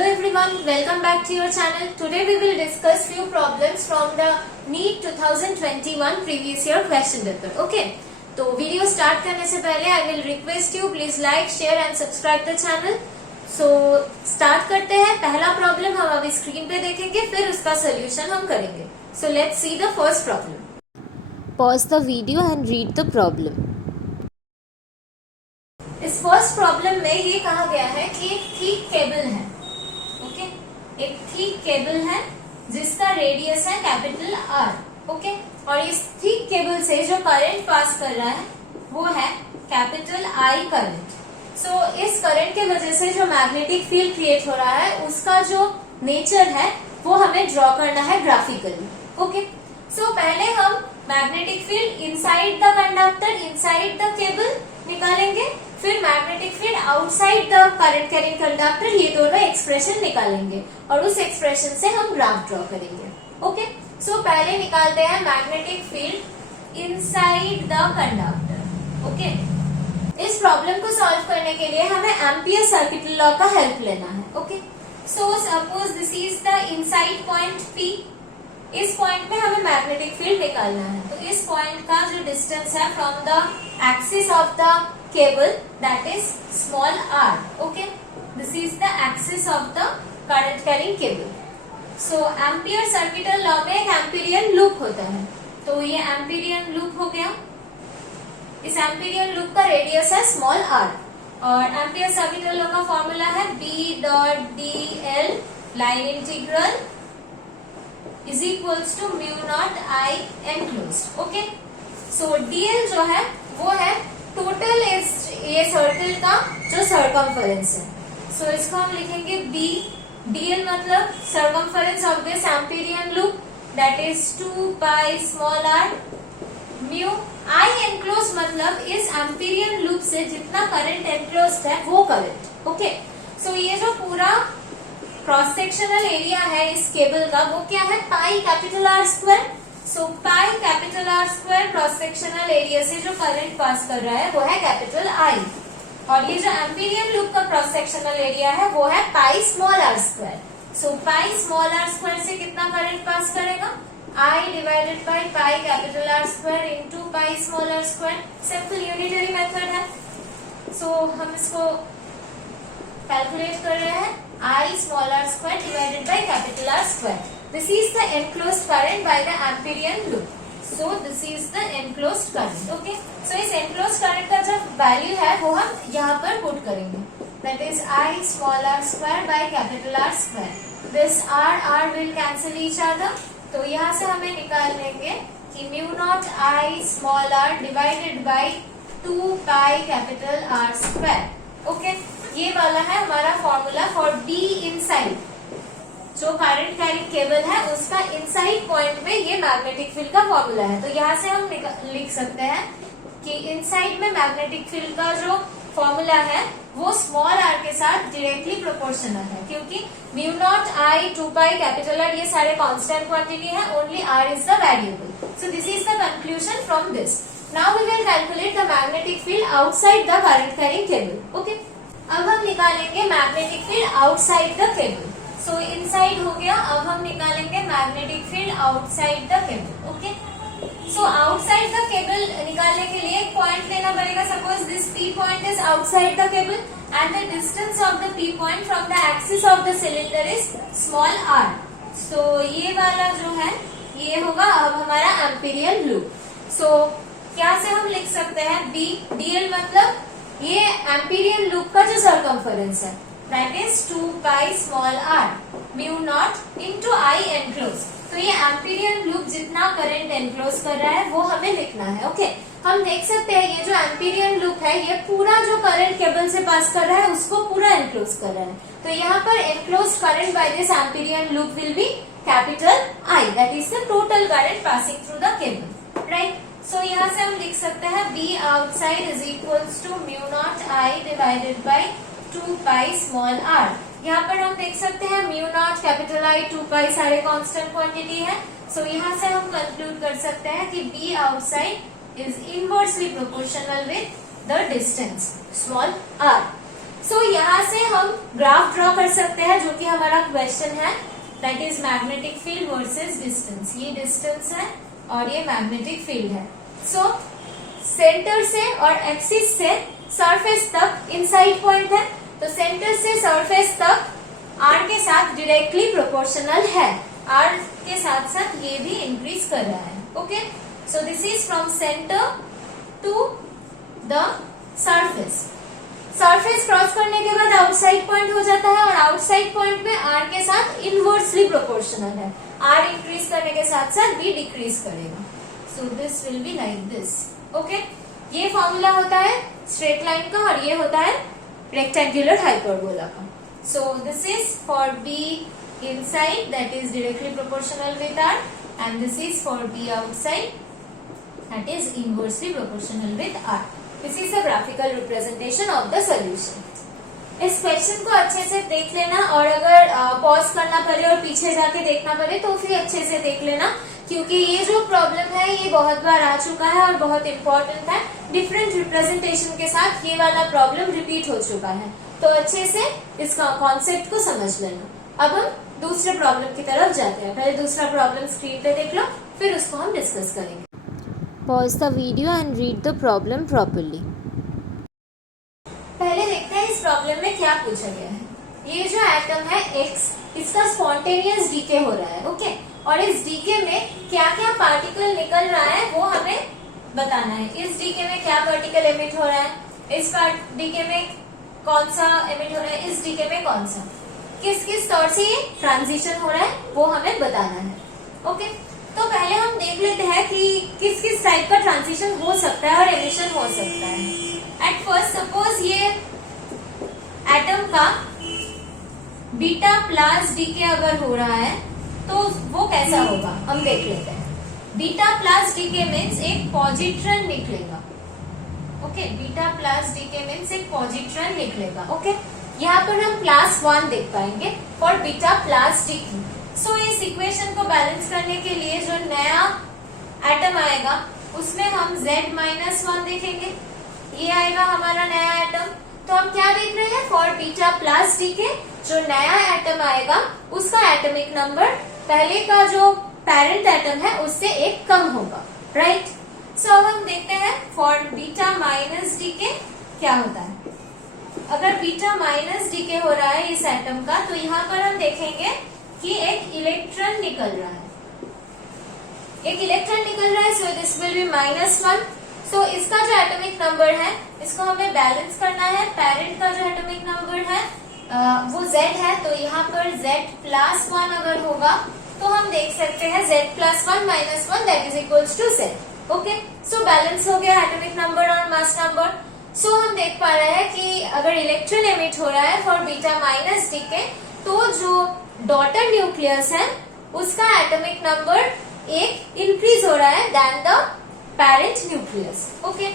Hello everyone, welcome back to your channel. Today we will discuss few problems from the NEET 2021 previous year question paper. Okay, तो video start करने से पहले I will request you please like, share and subscribe the channel. So start करते हैं. पहला problem हम अभी screen पे देखेंगे, फिर उसका सोल्यूशन हम करेंगे. So let's see the first problem. Pause the video and read the problem. इस फर्स्ट प्रॉब्लम में ये कहा गया है कि एक थिक केबल है. ओके, एक थिक केबल है जिसका रेडियस है कैपिटल आर. ओके, और इस थिक केबल से जो करंट पास कर रहा है वो है कैपिटल आई करंट. सो इस करंट के वजह से जो मैग्नेटिक फील्ड क्रिएट हो रहा है उसका जो नेचर है वो हमें ड्रॉ करना है ग्राफिकली. ओके, सो पहले हम magnetic field inside the conductor, inside the cable निकालेंगे, फिर magnetic field outside the current carrying conductor, ये दोनों एक्सप्रेशन निकालेंगे और उस एक्सप्रेशन से हम ग्राफ ड्रॉ करेंगे. ओके, सो पहले निकालते हैं magnetic field inside the conductor. Okay, इस प्रॉब्लम को सॉल्व करने के लिए हमें एम्पियर सर्किट लॉ का हेल्प लेना है. Okay, so suppose this is the inside point P. इस पॉइंट में हमें मैग्नेटिक फील्ड निकालना है. तो इस पॉइंट का जो डिस्टेंस है from the axis of the cable, that is small r. Okay, this is the axis of the current carrying cable. So ampere circuital law में एक एम्पीरियन लूप होता है, तो ये एम्पीरियन लूप हो गया. इस एम्पीरियन लूप का रेडियस है स्मॉल r और एम्पियर सर्किटल लॉ का फॉर्मूला है B dot dl line integral is equals to mu naught I enclosed. Okay, so dl जो है वो है टोटल ये सर्कल का जो सरकमफरेंस है. सो इसको हम लिखेंगे b. dl मतलब circumference of this Amperian loop, that is 2 pi small r. Mu I enclose मतलब इस एम्पीरियन लूप से जितना करंट एनक्लोज्ड है वो करंट. ओके, सो ये जो पूरा क्रॉस सेक्शनल एरिया है इस केबल का वो क्या है, pi capital R square. So pi capital R square cross sectional area से जो करंट पास कर रहा है वो है कैपिटल I, और ये जो एम्पीरियन लूप का क्रॉस सेक्शनल एरिया है वो है pi small r square. So pi small r square से कितना करंट पास करेगा, I divided by pi capital R square into pi small r square. Simple unitary method है. सो हम इसको कैलकुलेट कर रहे हैं, I small r square divided by capital R square. This is the enclosed current by the amperian loop. So this is the enclosed current. Okay. So इस enclosed current का जो value है वो हम यहाँ पर put करेंगे. That is I small r square by capital R square. This r will cancel each other. तो यहाँ से हमें निकाल लेंगे कि mu naught I small r divided by 2 pi capital R square. Okay. ये वाला है हमारा फॉर्मूला फॉर B इनसाइड. जो करंट कैरिंग केबल है उसका इनसाइड पॉइंट में ये मैग्नेटिक फील्ड का फॉर्मूला है. तो यहाँ से हम लिख सकते हैं कि इनसाइड में मैग्नेटिक फील्ड का जो फॉर्मूला है वो स्मॉल r के साथ डायरेक्टली प्रोपोर्शनल है, क्योंकि mu naught I 2 pi capital R ये सारे कांस्टेंट क्वांटिटी है, only r is the variable. So this is the conclusion from this. Now we will calculate the magnetic field outside the current carrying cable. Okay, अब हम निकालेंगे magnetic field outside the cable. So inside हो गया, अब हम निकालेंगे magnetic field outside the cable. Okay, so outside the cable निकालने के लिए एक पॉइंट लेना पड़ेगा. Suppose this P point is outside the cable and the distance of the P point from the axis of the cylinder is small r. सो ये वाला जो है ये होगा अब हमारा एम्पीरियन लूप. सो क्या से हम लिख सकते हैं, b dl मतलब ये एम्पीरियन लूप का जो सरकमफरेंस है that is 2 pi small r mu naught into I enclosed. तो ये एम्पीरियन लूप जितना करंट एनक्लोज कर रहा है वो हमें लिखना है. ओके, हम देख सकते हैं ये जो एम्पीरियन लूप है ये पूरा जो करंट केबल से पास कर रहा है उसको पूरा एनक्लोज कर रहा है. तो यहाँ पर enclose current by this Amperian loop will be capital I, that is the total current passing through the cable. Right? So यहाँ से हम लिख सकते हैं B outside is equals to mu naught I divided by 2 pi small r. यहाँ पर हम देख सकते हैं म्यू नॉट कैपिटल I 2 पाई सारे कांस्टेंट क्वांटिटी है. सो यहाँ से हम कंक्लूड कर सकते हैं कि B outside is inversely proportional with the distance small r. सो यहाँ से हम ग्राफ ड्रॉ कर सकते हैं, जो कि हमारा क्वेश्चन है, that is magnetic field versus distance. ये डिस्टेंस है और ये मैग्नेटिक फील्ड है। सो सेंटर से और एक्सिस से सरफेस तक इनसाइड पॉइंट है, तो सेंटर से सरफेस तक आर के साथ डायरेक्टली प्रोपोर्शनल है। आर के साथ साथ ये भी इंक्रीज कर रहा है। Okay, so this is from centre to the surface. Surface cross करने के बाद आउटसाइड पॉइंट हो जाता है और आउटसाइड पॉइंट में आर के साथ इनवर्सली प्रोपोर्शनल है। आर इंक्रीज करने के साथ साथ बी डिक्रीज करेगा। सो this will be like this. Okay, ये फॉर्मूला होता है स्ट्रेट लाइन का और ये होता है रेक्टेंगुलर हाइपरबोला का। So this is for B inside, that is directly proportional with R, and this is for B outside, that is inversely proportional with R. This is the graphical representation of the solution. इस question को अच्छे से देख लेना, और अगर pause करना पड़े और पीछे जाके देखना पड़े तो फिर अच्छे से देख लेना, क्योंकि ये जो प्रॉब्लम है ये बहुत बार आ चुका है और बहुत इंपॉर्टेंट है। डिफरेंट रिप्रेजेंटेशन के साथ ये वाला प्रॉब्लम रिपीट हो चुका है, तो अच्छे से इसका कॉन्सेप्ट को समझ लेना। अब हम दूसरे प्रॉब्लम की तरफ जाते हैं। पहले दूसरा प्रॉब्लम स्क्रीन पे देख लो, फिर उसको हम डिस्कस करेंगे। Pause the video and read the problem properly. पहले देखते हैं इस प्रॉब्लम में क्या पूछा गया है। ये जो एटम है X, इसका स्पॉन्टेनियस डीके हो रहा है। ओके, और इस डीके में क्या क्या पार्टिकल निकल रहा है वो हमें बताना है। इस डीके में क्या पार्टिकल एमिट हो रहा है, इस डीके में कौन सा एमिट हो रहा है, इस डीके में कौन सा, किस किस तौर से ये ट्रांजिशन हो रहा है वो हमें बताना है। ओके, तो पहले हम देख लेते हैं कि किस किस टाइप का ट्रांजिशन हो सकता है और एमिशन हो सकता है। एट फर्स्ट सपोज ये एटम का बीटा प्लस डीके अगर हो रहा है तो वो कैसा होगा हम देख लेते हैं। बीटा प्लस डीके मीन्स एक पॉजिट्रॉन निकलेगा। Okay, beta plus decay means एक पॉजिट्रॉन निकलेगा। ओके, यहाँ पर हम +1 देख पाएंगे for beta plus decay. So इस इक्वेशन को बैलेंस करने के लिए जो नया एटम आएगा उसमें हम Z-1 देखेंगे। ये आएगा हमारा नया एटम। तो हम क्या देख रहे हैं, फॉर बीटा प्लस डीके जो नया एटम आएगा उसका एटॉमिक नंबर पहले का जो पेरेंट एटम है उससे एक कम होगा। राइट, सो अब हम देखते हैं फॉर बीटा माइनस डीके क्या होता है। अगर बीटा माइनस डीके हो रहा है इस एटम का, तो यहाँ पर हम देखेंगे कि एक इलेक्ट्रॉन निकल रहा है, एक इलेक्ट्रॉन निकल रहा है। So this will B -1। सो इसका जो एटॉमिक नंबर है इसको हमें बैलेंस करना है। पेरेंट का जो एटॉमिक नंबर है वो Z है, तो यहाँ पर Z+1 अगर होगा तो हम देख सकते हैं Z+1 -1 that is equals to Z। Okay, so balance हो गया एटॉमिक नंबर और मास नंबर। सो हम देख पा रहे हैं कि अगर इलेक्ट्रॉन एमिट हो रहा है फॉर बीटा माइनस डीके, तो जो डॉटर न्यूक्लियस है उसका एटॉमिक नंबर एक इंक्रीज हो रहा है then the parent nucleus. Okay,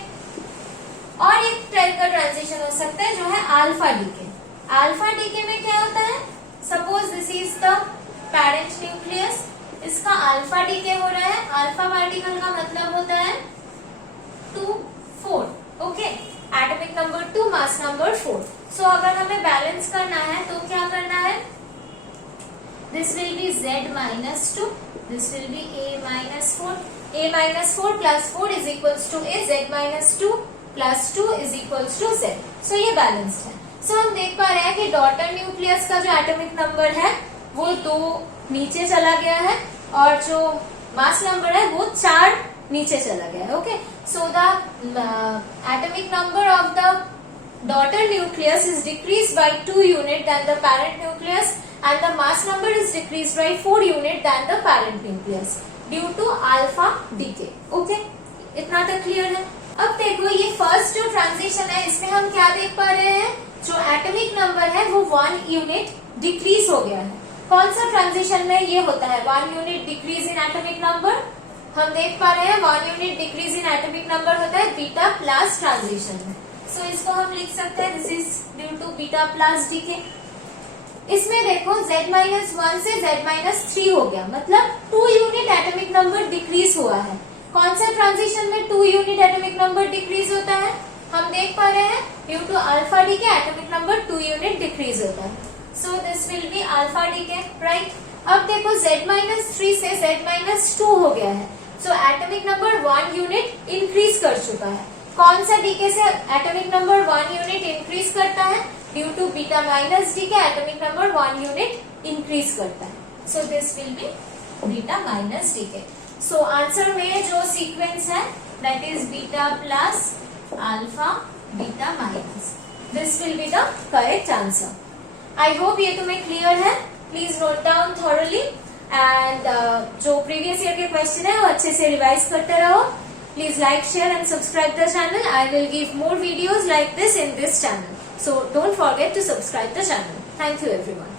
और एक टाइप का ट्रांजिशन हो सकता है जो है अल्फा डीके। अल्फा डीके में क्या होता है, suppose this is the parent nucleus, इसका अल्फा डीके हो रहा है। अल्फा पार्टिकल का मतलब होता है 2, 4। Okay, atomic number 2, mass number 4। सो अगर हमें बैलेंस करना है तो क्या करना है, this will be Z-2, this will be A-4. A-4 plus 4 is equals to A, Z-2 plus 2 is equals to Z. So ये बैलेंस्ड है। सो हम देख पा रहे हैं कि डॉटर न्यूक्लियस का जो एटॉमिक नंबर है वो 2 नीचे चला गया है और जो मास नंबर है वो 4 नीचे चला गया है। Okay, so the atomic number of the daughter nucleus is decreased by 2 unit than the parent nucleus, and the mass number is decreased by 4 unit than the parent nucleus due to alpha decay. Okay, इतना तक clear है। अब देखो ये first जो transition है इसमें हम क्या देख पा रहे हैं, जो एटॉमिक नंबर है वो 1 यूनिट डिक्रीज हो गया है। कौन सा ट्रांजिशन में ये होता है, 1 unit decrease in atomic number. हम देख पा रहे हैं 1 unit decrease in atomic number होता है बीटा प्लस ट्रांजिशन में। सो इसको हम लिख सकते हैं this is due to beta plus decay. इसमें देखो Z-1 से Z-3 हो गया, मतलब 2 यूनिट एटॉमिक नंबर डिक्रीज हुआ है। कौन सा ट्रांजिशन में 2 यूनिट एटॉमिक नंबर डिक्रीज होता है, हम देख पा रहे हैं due to alpha decay atomic number 2 unit decrease होता है. So this will be alpha decay, right. अब देखो Z-3 से Z-2 हो गया है. So atomic number 1 unit increase कर चुका है. कौन सा डीके से एटॉमिक नंबर 1 यूनिट इंक्रीज करता है? Due to beta minus decay atomic number 1 unit increase करता है. So this will be beta minus decay. So answer में जो सीक्वेंस है that is beta plus alpha beta minus. This will be the correct answer. I hope ये तुम्हें clear है. Please note down thoroughly and जो previous year के question है वो अच्छे से रिवाइज करते रहो. Please like, share and subscribe the channel. I will give more videos like this in this channel. So don't forget to subscribe the channel. Thank you everyone.